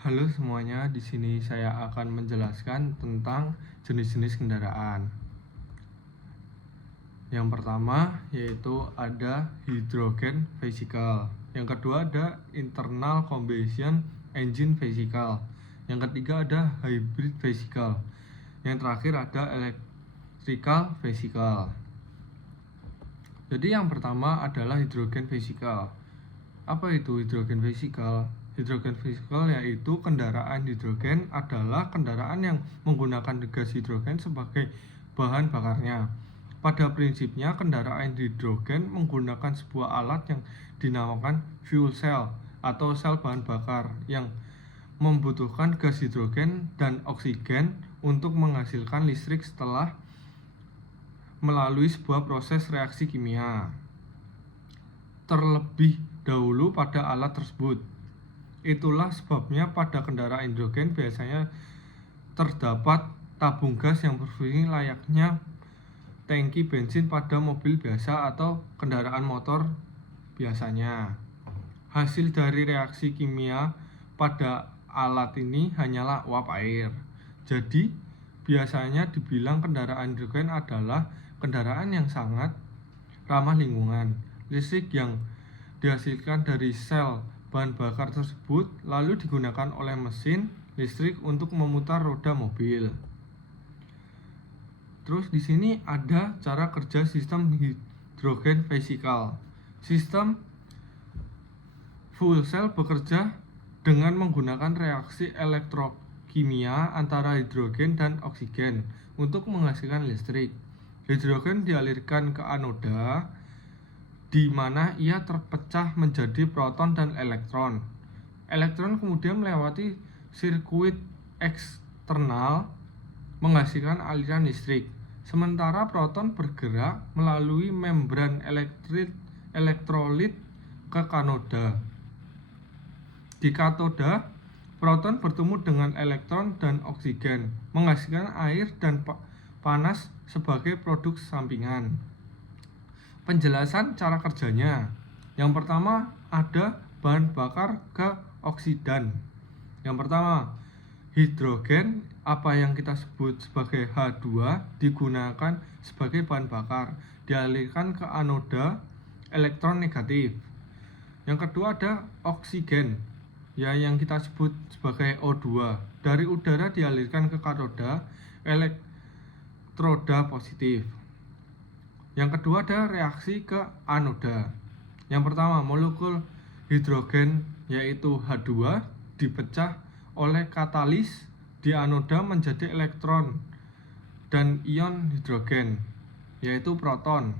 Halo semuanya, di sini saya akan menjelaskan tentang jenis-jenis kendaraan. Yang pertama yaitu ada hydrogen vehicle. Yang kedua ada internal combustion engine vehicle. Yang ketiga ada hybrid vehicle. Yang terakhir ada electrical vehicle. Jadi yang pertama adalah hydrogen vehicle. Apa itu hydrogen vehicle? Hydrogen vehicle yaitu kendaraan hidrogen adalah kendaraan yang menggunakan gas hidrogen sebagai bahan bakarnya. Pada prinsipnya, kendaraan hidrogen menggunakan sebuah alat yang dinamakan fuel cell atau sel bahan bakar yang membutuhkan gas hidrogen dan oksigen untuk menghasilkan listrik setelah melalui sebuah proses reaksi kimia terlebih dahulu pada alat tersebut. Itulah sebabnya pada kendaraan hidrogen biasanya terdapat tabung gas yang berfungsi layaknya tangki bensin pada mobil biasa atau kendaraan motor biasanya. Hasil dari reaksi kimia pada alat ini hanyalah uap air. Jadi, biasanya dibilang kendaraan hidrogen adalah kendaraan yang sangat ramah lingkungan. Listrik yang dihasilkan dari sel bahan bakar tersebut lalu digunakan oleh mesin listrik untuk memutar roda mobil. Terus di sini ada cara kerja sistem hydrogen vehicle. Sistem fuel cell bekerja dengan menggunakan reaksi elektrokimia antara hidrogen dan oksigen untuk menghasilkan listrik. Hidrogen dialirkan ke anoda di mana ia terpecah menjadi proton dan elektron. Elektron kemudian melewati sirkuit eksternal menghasilkan aliran listrik. Sementara proton bergerak melalui membran elektrolit ke kanoda. Di katoda, proton bertemu dengan elektron dan oksigen, menghasilkan air dan panas sebagai produk sampingan. Penjelasan cara kerjanya. Yang pertama ada bahan bakar keoksidan. Yang pertama, hidrogen apa yang kita sebut sebagai H2 digunakan sebagai bahan bakar, dialirkan ke anoda elektron negatif. Yang kedua ada oksigen, ya yang kita sebut sebagai O2, dari udara dialirkan ke katoda elektroda positif. Yang kedua ada reaksi ke anoda. Yang pertama, molekul hidrogen yaitu H2 dipecah oleh katalis di anoda menjadi elektron dan ion hidrogen yaitu proton.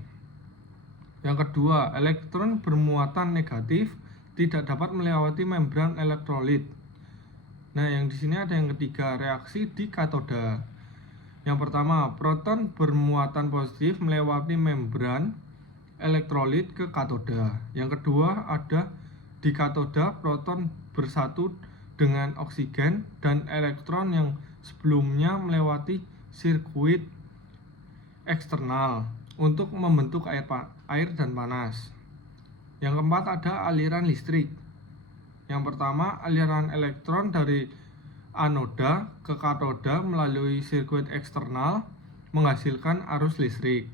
Yang kedua, elektron bermuatan negatif tidak dapat melewati membran elektrolit. Nah, yang di sini ada yang ketiga, reaksi di katoda. Yang pertama, proton bermuatan positif melewati membran elektrolit ke katoda. Yang kedua, ada di katoda proton bersatu dengan oksigen dan elektron yang sebelumnya melewati sirkuit eksternal untuk membentuk air dan panas. Yang keempat ada aliran listrik. Yang pertama, aliran elektron dari anoda ke katoda melalui sirkuit eksternal menghasilkan arus listrik.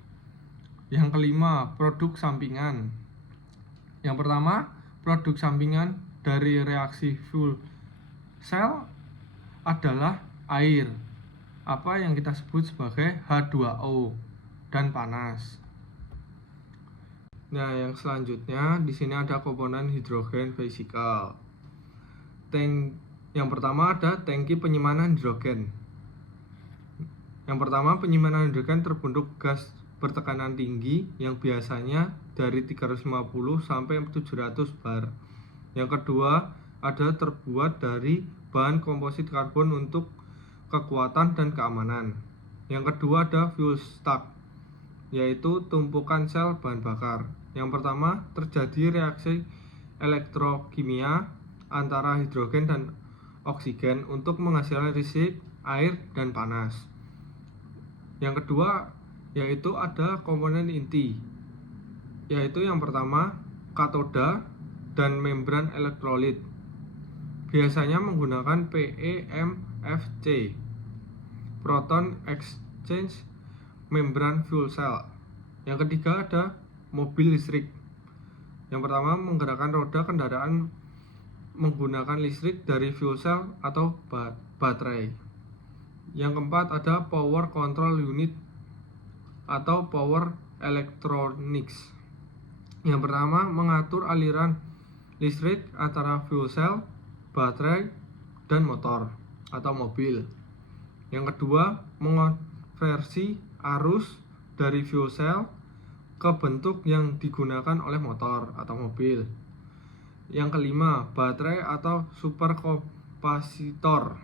Yang kelima, produk sampingan. Yang pertama, produk sampingan dari reaksi fuel cell adalah air, apa yang kita sebut sebagai H2O dan panas. Nah, yang selanjutnya di sini ada komponen hidrogen vehicle. Yang pertama ada tangki penyimpanan hidrogen. Yang pertama, penyimpanan hidrogen terbentuk gas bertekanan tinggi yang biasanya dari 350 sampai 700 bar. Yang kedua, ada terbuat dari bahan komposit karbon untuk kekuatan dan keamanan. Yang kedua ada fuel stack, yaitu tumpukan sel bahan bakar. Yang pertama, terjadi reaksi elektrokimia antara hidrogen dan oksigen untuk menghasilkan listrik, air, dan panas. Yang kedua yaitu ada komponen inti, yaitu yang pertama katoda dan membran elektrolit. biasanya menggunakan PEMFC, Proton Exchange Membrane Fuel Cell. Yang ketiga ada mobil listrik. Yang pertama, menggerakkan roda kendaraan menggunakan listrik dari fuel cell atau baterai. Yang keempat ada power control unit atau power electronics. Yang pertama, mengatur aliran listrik antara fuel cell, baterai, dan motor atau mobil. Yang kedua, mengonversi arus dari fuel cell ke bentuk yang digunakan oleh motor atau mobil. Yang kelima, baterai atau superkapasitor.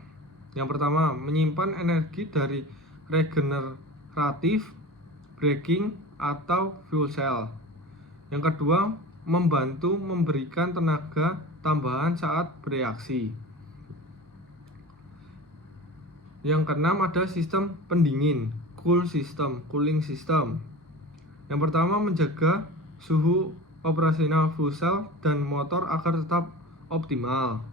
Yang pertama, menyimpan energi dari regeneratif braking atau fuel cell. Yang kedua, membantu memberikan tenaga tambahan saat bereaksi. Yang keenam ada sistem pendingin, cooling system. Yang pertama, menjaga suhu operasional fuel cell dan motor agar tetap optimal.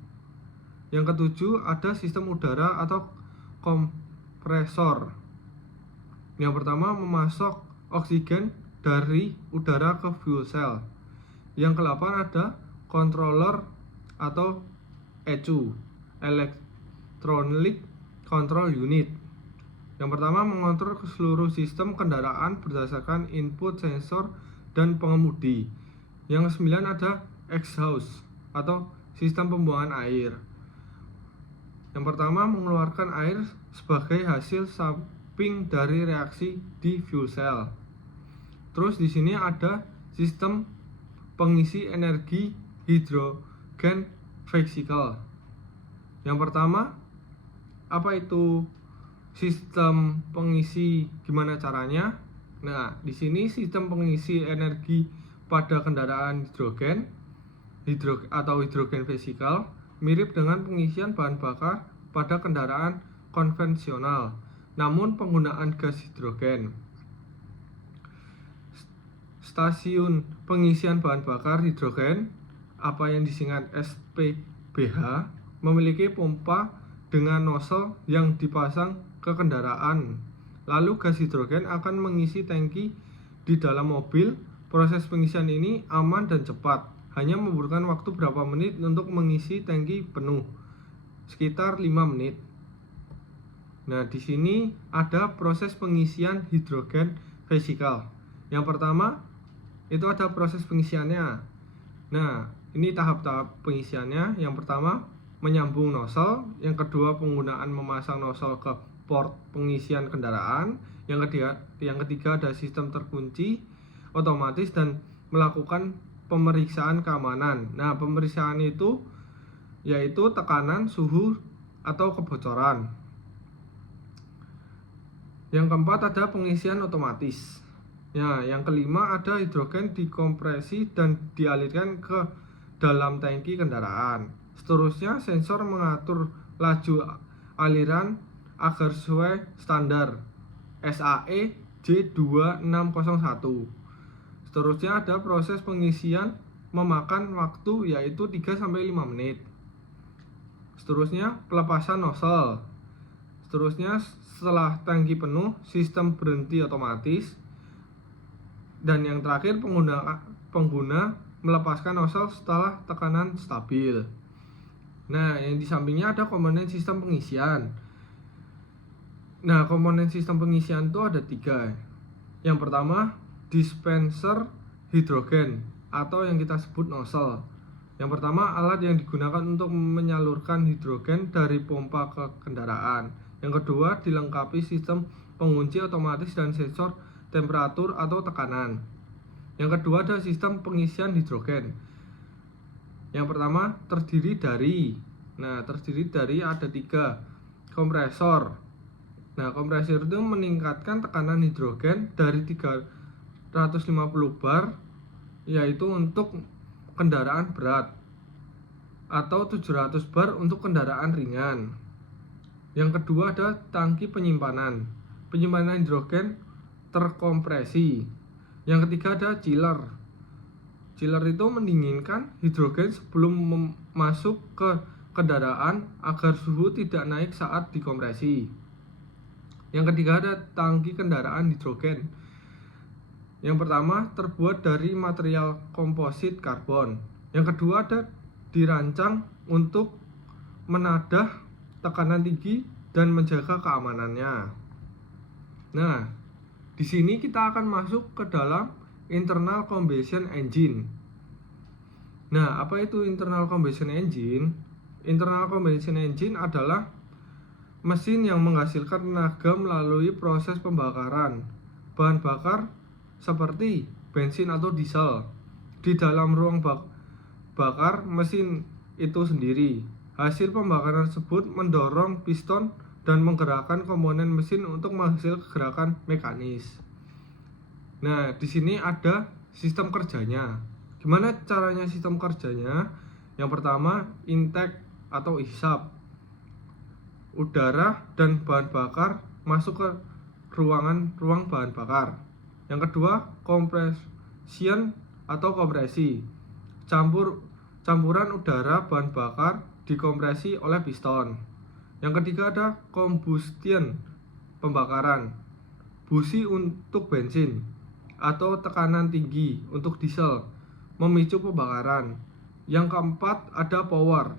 Yang ketujuh ada sistem udara atau kompresor. Yang pertama, memasok oksigen dari udara ke fuel cell. Yang kedelapan ada controller atau ECU, Electronic Control Unit. Yang pertama, mengontrol seluruh sistem kendaraan berdasarkan input sensor dan pengemudi. Yang kesembilan ada exhaust atau sistem pembuangan air. Yang pertama, mengeluarkan air sebagai hasil samping dari reaksi di fuel cell. Terus di sini ada sistem pengisi energi hidrogen vehicle. Yang pertama, apa itu sistem pengisi, gimana caranya? Nah, di sini sistem pengisi energi pada kendaraan hidrogen atau hidrogen vehicle mirip dengan pengisian bahan bakar pada kendaraan konvensional, namun penggunaan gas hidrogen. Stasiun pengisian bahan bakar hidrogen, apa yang disingkat SPBH, memiliki pompa dengan nozzle yang dipasang ke kendaraan. Lalu gas hidrogen akan mengisi tangki di dalam mobil. Proses pengisian ini aman dan cepat, hanya membutuhkan waktu berapa menit untuk mengisi tangki penuh, sekitar 5 menit. Nah, di sini ada proses pengisian hidrogen vehicle. Yang pertama, itu ada proses pengisiannya. Nah, ini tahap-tahap pengisiannya. Yang pertama, menyambung nozzle. Yang kedua, penggunaan memasang nozzle ke port pengisian kendaraan. Yang ketiga ada sistem terkunci otomatis dan melakukan pemeriksaan keamanan. Nah, pemeriksaan itu yaitu tekanan, suhu, atau kebocoran. Yang keempat ada pengisian otomatis. Ya, yang kelima ada hidrogen dikompresi dan dialirkan ke dalam tangki kendaraan. Seterusnya, sensor mengatur laju aliran agar sesuai standar SAE J2601. Seterusnya ada proses pengisian memakan waktu yaitu 3-5 menit. Seterusnya, pelepasan nozzle. Seterusnya, setelah tangki penuh, sistem berhenti otomatis. Dan yang terakhir, pengguna melepaskan nozzle setelah tekanan stabil. Nah, yang di sampingnya ada komponen sistem pengisian. Nah, komponen sistem pengisian itu ada 3. Yang pertama, dispenser hidrogen atau yang kita sebut nozzle. Yang pertama, alat yang digunakan untuk menyalurkan hidrogen dari pompa ke kendaraan. Yang kedua, dilengkapi sistem pengunci otomatis dan sensor temperatur atau tekanan. Yang kedua ada sistem pengisian hidrogen. Yang pertama terdiri dari ada 3 kompresor. Nah, kompresor itu meningkatkan tekanan hidrogen dari 350 bar yaitu untuk kendaraan berat atau 700 bar untuk kendaraan ringan. Yang kedua ada tangki penyimpanan hidrogen terkompresi. Yang ketiga ada chiller. Chiller itu mendinginkan hidrogen sebelum masuk ke kendaraan agar suhu tidak naik saat dikompresi. Yang ketiga ada tangki kendaraan hidrogen. Yang pertama terbuat dari material komposit karbon. Yang kedua ada dirancang untuk menadah tekanan tinggi dan menjaga keamanannya. Nah, di sini kita akan masuk ke dalam internal combustion engine. Nah, apa itu internal combustion engine? Internal combustion engine adalah mesin yang menghasilkan tenaga melalui proses pembakaran bahan bakar seperti bensin atau diesel di dalam ruang bakar mesin itu sendiri. Hasil pembakaran tersebut mendorong piston dan menggerakkan komponen mesin untuk menghasilkan gerakan mekanis. Nah, di sini ada sistem kerjanya. Gimana caranya sistem kerjanya? Yang pertama, intake atau isap. Udara dan bahan bakar masuk ke ruang bahan bakar. Yang kedua, compression atau kompresi. Campuran udara bahan bakar dikompresi oleh piston. Yang ketiga ada combustion, pembakaran. Busi untuk bensin atau tekanan tinggi untuk diesel memicu pembakaran. Yang keempat ada power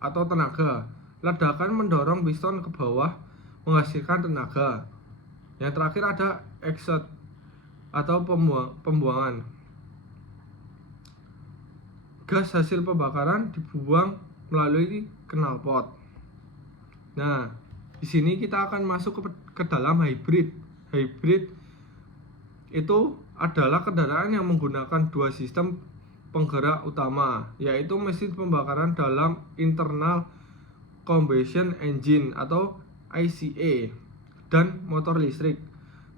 atau tenaga. Ledakan mendorong piston ke bawah menghasilkan tenaga. Yang terakhir ada exhaust atau pembuangan. Gas hasil pembakaran dibuang melalui knalpot. Nah, di sini kita akan masuk ke dalam hybrid. Hybrid itu adalah kendaraan yang menggunakan dua sistem penggerak utama, yaitu mesin pembakaran dalam internal combustion engine atau ICE dan motor listrik.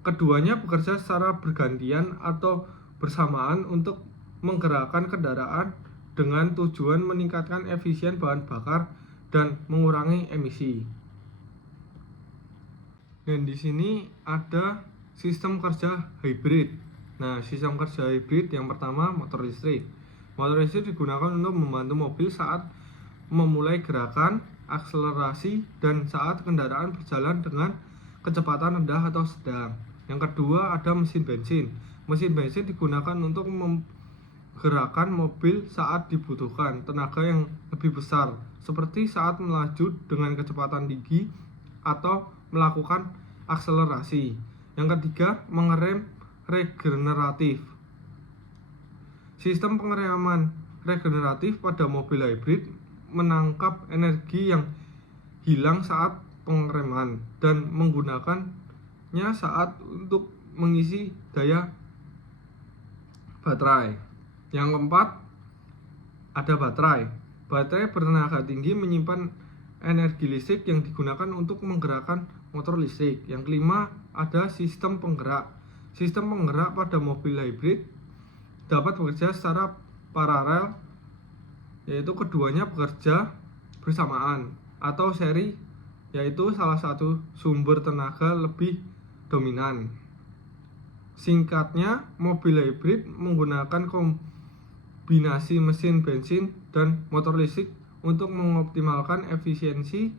Keduanya bekerja secara bergantian atau bersamaan untuk menggerakkan kendaraan dengan tujuan meningkatkan efisien bahan bakar dan mengurangi emisi. Dan di sini ada sistem kerja hybrid. Nah, sistem kerja hybrid yang pertama motor listrik. Motor listrik digunakan untuk membantu mobil saat memulai gerakan, akselerasi, dan saat kendaraan berjalan dengan kecepatan rendah atau sedang. Yang kedua ada mesin bensin. Mesin bensin digunakan untuk menggerakkan mobil saat dibutuhkan tenaga yang lebih besar, seperti saat melaju dengan kecepatan tinggi atau melakukan akselerasi. Yang ketiga, mengerem regeneratif. Sistem pengereman regeneratif pada mobil hybrid menangkap energi yang hilang saat pengereman dan menggunakannya saat untuk mengisi daya baterai. Yang keempat, ada baterai. Baterai bertenaga tinggi menyimpan energi listrik yang digunakan untuk menggerakkan motor listrik. Yang kelima, ada sistem penggerak. Sistem penggerak pada mobil hybrid dapat bekerja secara paralel, yaitu keduanya bekerja bersamaan, atau seri, yaitu salah satu sumber tenaga lebih dominan. Singkatnya, mobil hybrid menggunakan kombinasi mesin bensin dan motor listrik untuk mengoptimalkan efisiensi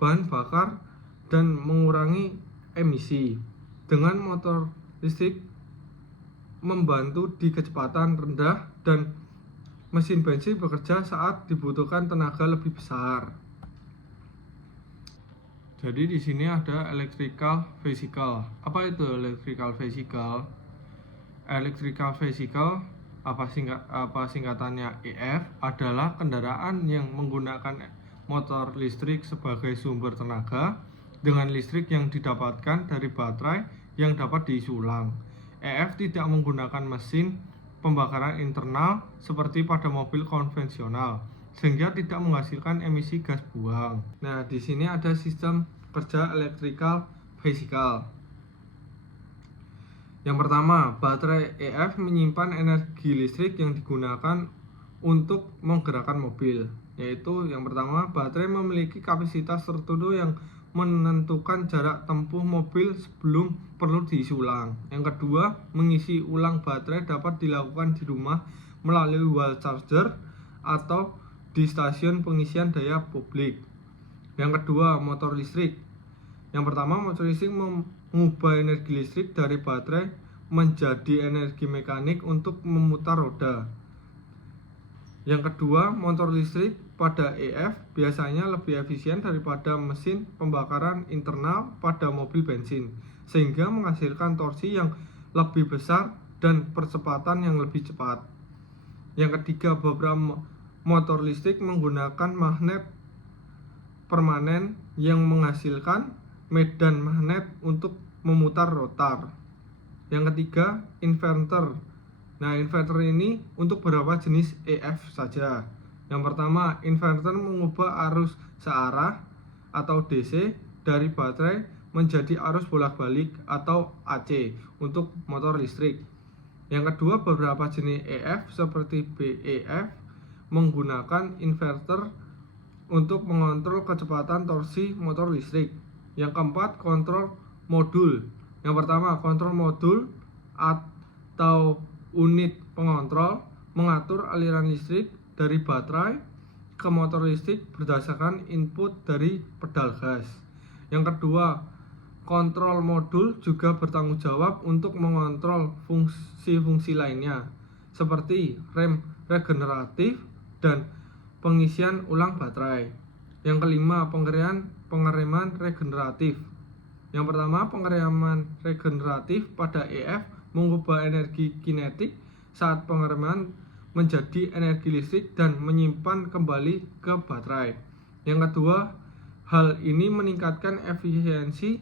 bahan bakar dan mengurangi emisi. Dengan motor listrik membantu di kecepatan rendah dan mesin bensin bekerja saat dibutuhkan tenaga lebih besar. Jadi di sini ada electrical vehicle. Apa itu electrical vehicle? Electrical vehicle apa singkatannya EF adalah kendaraan yang menggunakan motor listrik sebagai sumber tenaga dengan listrik yang didapatkan dari baterai yang dapat diisi ulang. EF tidak menggunakan mesin pembakaran internal seperti pada mobil konvensional, sehingga tidak menghasilkan emisi gas buang. Nah, di sini ada sistem kerja electrical vehicle. Yang pertama, baterai EF menyimpan energi listrik yang digunakan untuk menggerakkan mobil. Yaitu yang pertama, baterai memiliki kapasitas tertentu yang menentukan jarak tempuh mobil sebelum perlu diisi ulang. Yang kedua, mengisi ulang baterai dapat dilakukan di rumah melalui wall charger atau di stasiun pengisian daya publik. Yang kedua, motor listrik. Yang pertama, motor listrik mengubah energi listrik dari baterai menjadi energi mekanik untuk memutar roda. Yang kedua, motor listrik pada EF biasanya lebih efisien daripada mesin pembakaran internal pada mobil bensin, sehingga menghasilkan torsi yang lebih besar dan percepatan yang lebih cepat. Yang ketiga, beberapa motor listrik menggunakan magnet permanen yang menghasilkan medan magnet untuk memutar rotor. Yang ketiga, inverter. Nah, inverter ini untuk beberapa jenis EF saja. Yang pertama, inverter mengubah arus searah atau DC dari baterai menjadi arus bolak-balik atau AC untuk motor listrik. Yang kedua, beberapa jenis EF seperti BEF menggunakan inverter untuk mengontrol kecepatan torsi motor listrik. Yang keempat, kontrol modul. Yang pertama, kontrol modul atau unit pengontrol mengatur aliran listrik dari baterai ke motor listrik berdasarkan input dari pedal gas. Yang kedua, kontrol modul juga bertanggung jawab untuk mengontrol fungsi-fungsi lainnya seperti rem regeneratif dan pengisian ulang baterai. Yang kelima, pengereman regeneratif. Yang pertama, pengereman regeneratif pada EF mengubah energi kinetik saat pengereman menjadi energi listrik dan menyimpan kembali ke baterai. Yang kedua, hal ini meningkatkan efisiensi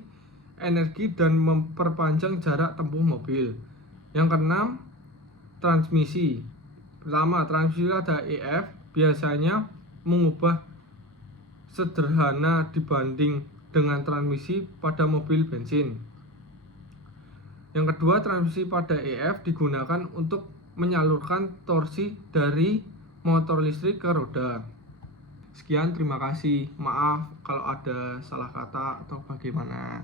energi dan memperpanjang jarak tempuh mobil. Yang keenam, transmisi. Pertama, transmisi pada EF biasanya mengubah sederhana dibanding dengan transmisi pada mobil bensin. Yang kedua, transmisi pada EF digunakan untuk menyalurkan torsi dari motor listrik ke roda. Sekian, terima kasih. Maaf kalau ada salah kata atau bagaimana.